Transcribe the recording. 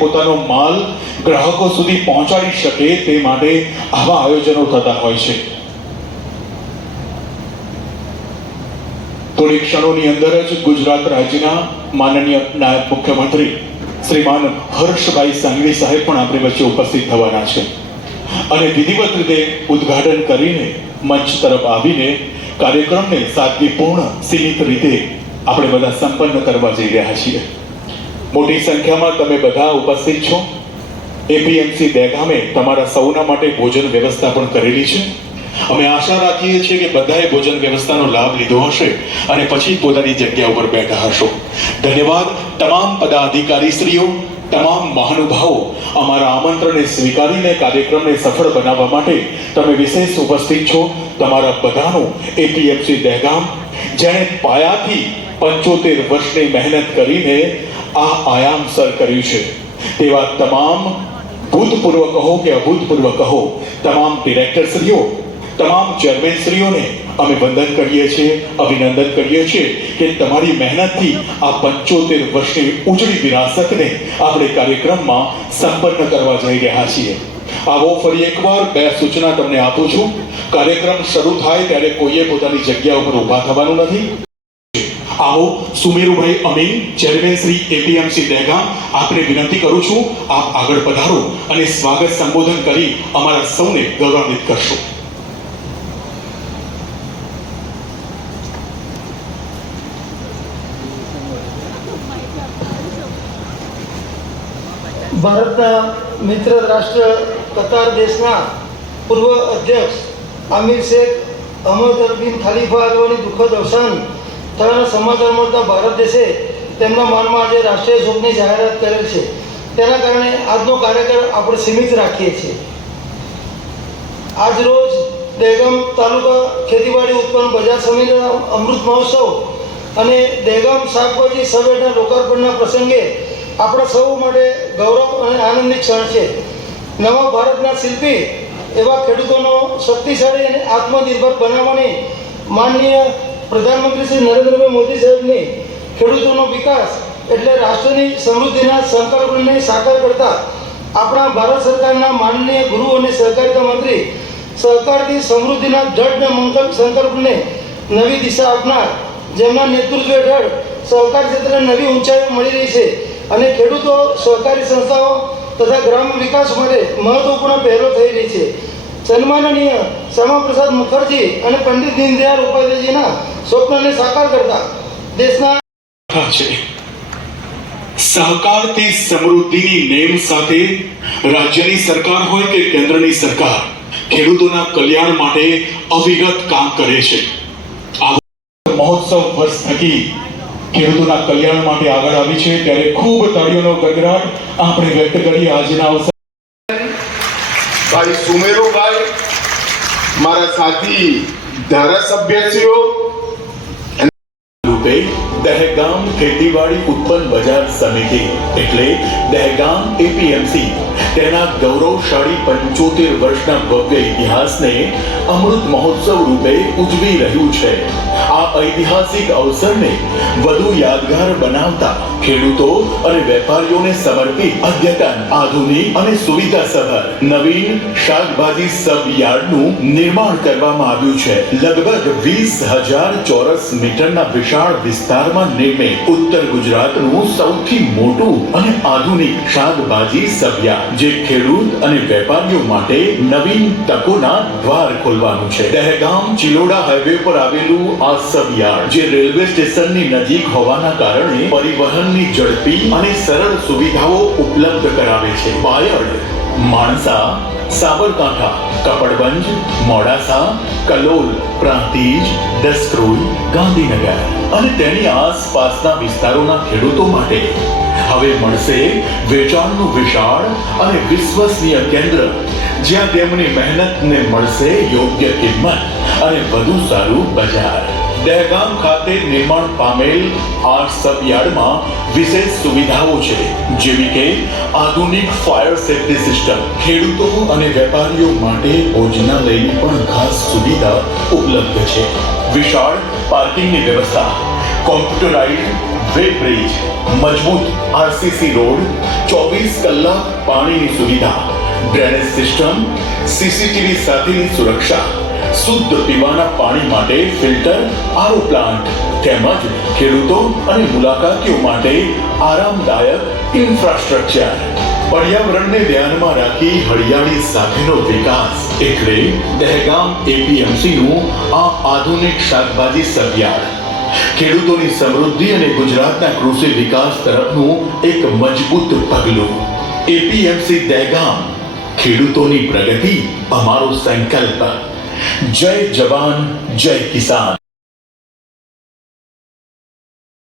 પોતાનો માલ ગ્રાહકો સુધી પહોંચાડી શકે તે માટે આવા આયોજનો થતા હોય છે। થોડી ક્ષણોની અંદર જ ગુજરાત રાજ્યના માનનીય નાયબ મુખ્યમંત્રી શ્રીમાન હર્ષભાઈ સંઘવી સાહેબ પણ આપણી વચ્ચે ઉપસ્થિત થવાના છે અને વિધિવત રીતે ઉદ્ઘાટન કરીને મંચ તરફ આવીને કાર્યક્રમને સાદગીપૂર્ણ સીમિત રીતે આપણે બધા સંપન્ન કરવા જઈ રહ્યા છીએ। મોટી સંખ્યામાં તમે બધા ઉપસ્થિત છો। એપીએમસી દહેગામે તમારા સૌના માટે ભોજન વ્યવસ્થા પણ કરેલી છે। અમે આશા રાખીએ છીએ કે બધાએ ભોજન વ્યવસ્થાનો લાભ લીધો હશે અને પછી પોતાની જગ્યા ઉપર બેઠા હશો। ધન્યવાદ તમામ પદાધિકારીશ્રીઓ, તમામ મહાનુભાવો અમારા આમંત્રણને સ્વીકારીને કાર્યક્રમને સફળ બનાવવા માટે તમે વિશેષ ઉપસ્થિત છો। તમારા બધાનું એપીએમસી દહેગામ જેણે પાયાથી 75 વર્ષની મહેનત કરીને આ આયામ સર કર્યું છે તેવા તમામ ભૂતપૂર્વ કહો કે અભૂતપૂર્વ કહો તમામ ડિરેક્ટરશ્રીઓ, તમામ ચેરમેનશ્રીઓને અમે વંદન કરીએ છીએ, અભિનંદન કરીએ છીએ કે તમારી મહેનતથી આ 75 વર્ષની ઉજળી વિરાસતને આપણે કાર્યક્રમમાં સંપન્ન કરવા જઈ રહ્યા છીએ। આવો ફરી એકવાર બે સૂચના તમને આપું છું। કાર્યક્રમ શરૂ થાય ત્યારે કોઈએ પોતાની જગ્યા ઉપર ઊભા થવાનું નથી। આવો સુમેરુભાઈ અમીન, ચેરમેન શ્રી એપીએમસી દહેગામ, આપને વિનંતી કરું છું આપ આગળ પધારો અને સ્વાગત સંબોધન કરી અમારા સૌને ગૌરવાન્વિત કરશો। ભારતના મિત્ર રાષ્ટ્ર કતાર દેશના પૂર્વ અધ્યક્ષ આમિર શેખ અહમદ બિન ખલીફા અલવાની દુઃખદ અવસાન થયાના સમાચાર મળતા ભારત દેશે તેમના માનમાં આજે રાષ્ટ્રીય શોકની જાહેરાત કરેલ છે। તેના કારણે આજનો કાર્યક્રમ આપણે સીમિત રાખીએ છીએ। આજ રોજ દહેગામ તાલુકા ખેતીવાડી ઉત્પન્ન બજાર સમિતિના અમૃત મહોત્સવ અને દહેગામ શાકભાજી સબેડના લોકાર્પણના પ્રસંગે આપણા સૌ માટે ગૌરવ અને આનંદની ક્ષણ છે। નવા ભારતના શિલ્પી એવા ખેડૂતોનો શક્તિશાળી અને આત્મનિર્ભર બનાવવાની માનનીય પ્રધાનમંત્રી શ્રી નરેન્દ્રભાઈ મોદી સાહેબની ખેડૂતોનો વિકાસ એટલે રાષ્ટ્રની સમૃદ્ધિના સંકલ્પને સાકાર કરતા આપણા ભારત સરકારના માનનીય ગૃહ અને સહકારિતા મંત્રી સહકારથી સમૃદ્ધિના દ્રઢ મંગલ સંકલ્પને નવી દિશા આપનાર જેમના નેતૃત્વ હેઠળ સહકાર ક્ષેત્રે નવી ઊંચાઈઓ મળી રહી છે અને ખેડૂતો, સહકારી સંસ્થાઓ તથા ગ્રામ વિકાસ માટે મહત્વપૂર્ણ પહેલો થઈ રહી છે। સન્માનનીય શ્યામાપ્રસાદ મુખર્જી અને પંડિત દીનદયાળ ઉપાધ્યાયજીના સ્વપ્નને સાકાર કરતા દેશના સહકારથી સમૃદ્ધિની નેમ સાથે રાજ્યની સરકાર હોય કે કેન્દ્રની સરકાર ખેડૂતોના કલ્યાણ માટે અવિરત કામ કરે છે। આ મહોત્સવ વર્ષ થકી ખેડૂતોના કલ્યાણ માટે આગળ આવી છે ત્યારે ખૂબ તાળીઓનો ગગડાટ આપણે વ્યક્ત કરીએ। આજના અવસર ભાઈ સુમેરુભાઈ, મારા સાથી ધારાસભ્યશ્રીઓ, રૂપે દહેગામ ખેતીવાડી ઉત્પન્ન બજાર સમિતિ એટલે દહેગામ એપીએમસી તેના ગૌરવશાળી 75 વર્ષના ભવ્ય ઇતિહાસને અમૃત મહોત્સવ રૂપે ઉજવી રહ્યું છે। આ ઐતિહાસિક અવસરને વધુ યાદગાર બનાવતા ખેડૂતો અને વેપારીઓને સમર્પિત અદ્યતન, આધુનિક અને સુવિધાસભર નવીન શાકભાજી સબ યાર્ડનું નિર્માણ કરવામાં આવ્યું છે। લગભગ 20,000 ચોરસ મીટરના વિશાળ વિસ્તારમાં નિર્મિત ઉત્તર ગુજરાતનું સૌથી મોટું અને આધુનિક શાકભાજી સબ યાર્ડ જે ખેડૂત અને વેપારીઓ માટે નવીન તકોના દ્વાર ખોલવાનું છે। દહેગામ ચિલોડા હાઈવે પર આવેલું આ સબ યાર્ડ જે રેલવે સ્ટેશનની નજીક હોવાના કારણે પરિવહનની ઝડપી અને સરળ સુવિધાઓ ઉપલબ્ધ કરાવે છે। બાયડ, માણસા, સાબરકાંઠા, કપડવંજ, મોડાસા, કલોલ, પ્રાંતિજ, દસક્રોઈ, ગાંધીનગર અને તેની આસપાસના વિસ્તારોના ખેડૂતો માટે હવે મળશે વેચાણનું વિશાળ અને વિશ્વસનીય કેન્દ્ર જ્યાં તેમની મહેનતને મળશે યોગ્ય કિંમત અને વધુ સારું બજાર। દહેગામ ખાતે નિર્માણ પામેલ આ સબ યાર્ડમાં વિશેષ સુવિધાઓ છે જેવી કે આધુનિક ફાયર સેફ્ટી સિસ્ટમ, ખેડૂતો અને વેપારીઓ માટે ભોજનાલયની પણ ખાસ સુવિધા ઉપલબ્ધ છે। વિશાળ પાર્કિંગની વ્યવસ્થા, કોમ્પ્યુટરાઇઝ્ડ વેબ બ્રિજ, મજબૂત આરસીસી રોડ, 24 કલાક પાણીની સુવિધા, ડ્રેનેજ સિસ્ટમ, સીસીટીવી સાથેની સુરક્ષા, શુદ્ધ પીવાના પાણી માટે ફિલ્ટર, આરઓ પ્લાન્ટ તેમજ ખેડૂતો અને મુલાકાતીઓ માટે આરામદાયક ઇન્ફ્રાસ્ટ્રક્ચર. પર્યાવરણને ધ્યાનમાં રાખી હરિયાળી સાથેનો વિકાસ એટલે દહેગામ એપીએમસી નું આ આધુનિક શાકભાજી સભયાર્ડ ખેડૂતોની સમૃદ્ધિ અને ગુજરાતના કૃષિ વિકાસ તરફનું એક મજબૂત પગલું. એપીએમસી દહેગામ, ખેડૂતોની પ્રગતિ અમારો સંકલ્પ. જય જવાન, જય કિસાન.